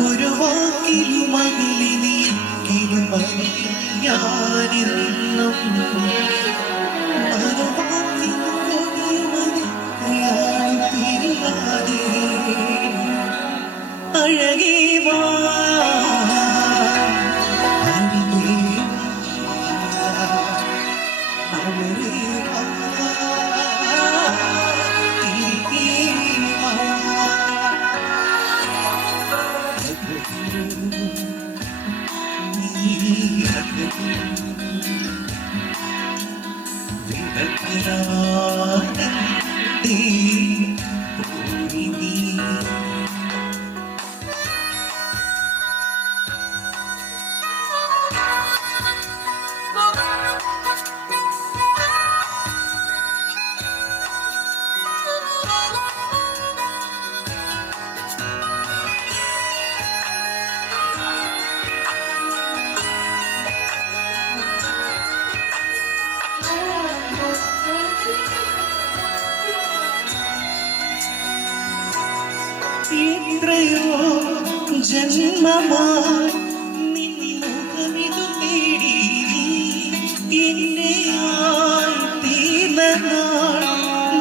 ഒരു വാക്കിലും അകലിനിയെങ്കിലും ഞാനിന്നും അഴകേ വാ എത്രയോ ജന്മമായി നിൻമുഖമിതു തേടി എന്നെയായി തീർന്ന നാൾ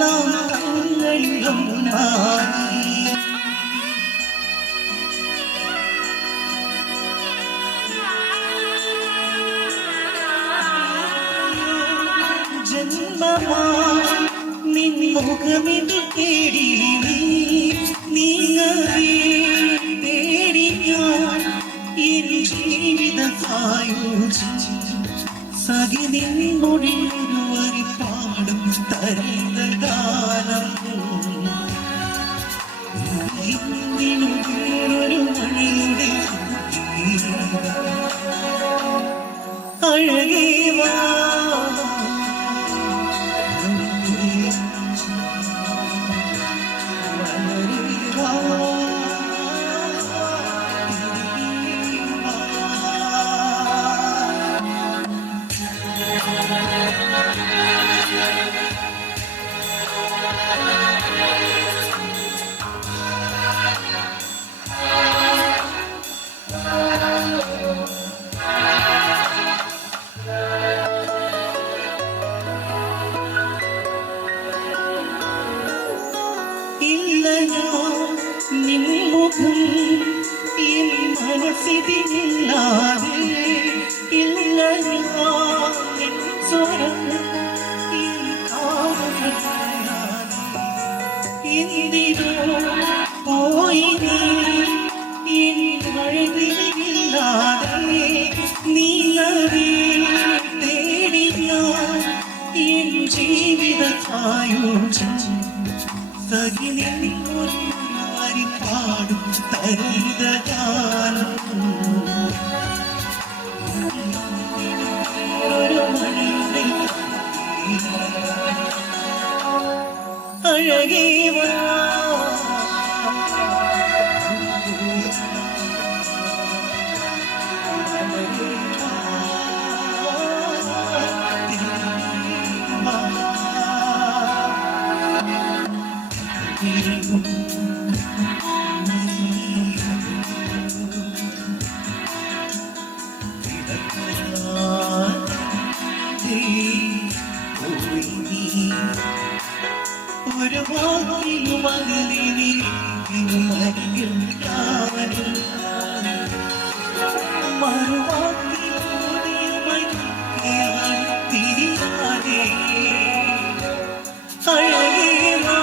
നാം തങ്ങളിലൊന്നായി. ജന്മമായി നിൻമുഖമിതു തേടി സഖിനിന്നൊഴിയൊരു പാടും തരുന്ന ഗാനം വേറൊരു മണിയുടെ അഴകേ വാ നിൻമുഖം എൻ മനസ്സിതില്ലാതെ ഇല്ല ഞാൻ സ്വരം എന്തിനോ പോയി എൻ വഴുതില്ലാതെ നീങ്ങവേ തേടി ഞാൻ എൻ ജീവിതമായോജ സഖിനിന്നൊരു പാടും തരുന്ന ഗാനം ഒരു മണിയുടെ അഴകേ വാ ഒരു വാക്കിലും അകലിനിയെങ്കിലും മറുവാക്കിലൂടെ തിരിയാതെ അഴകേ വാ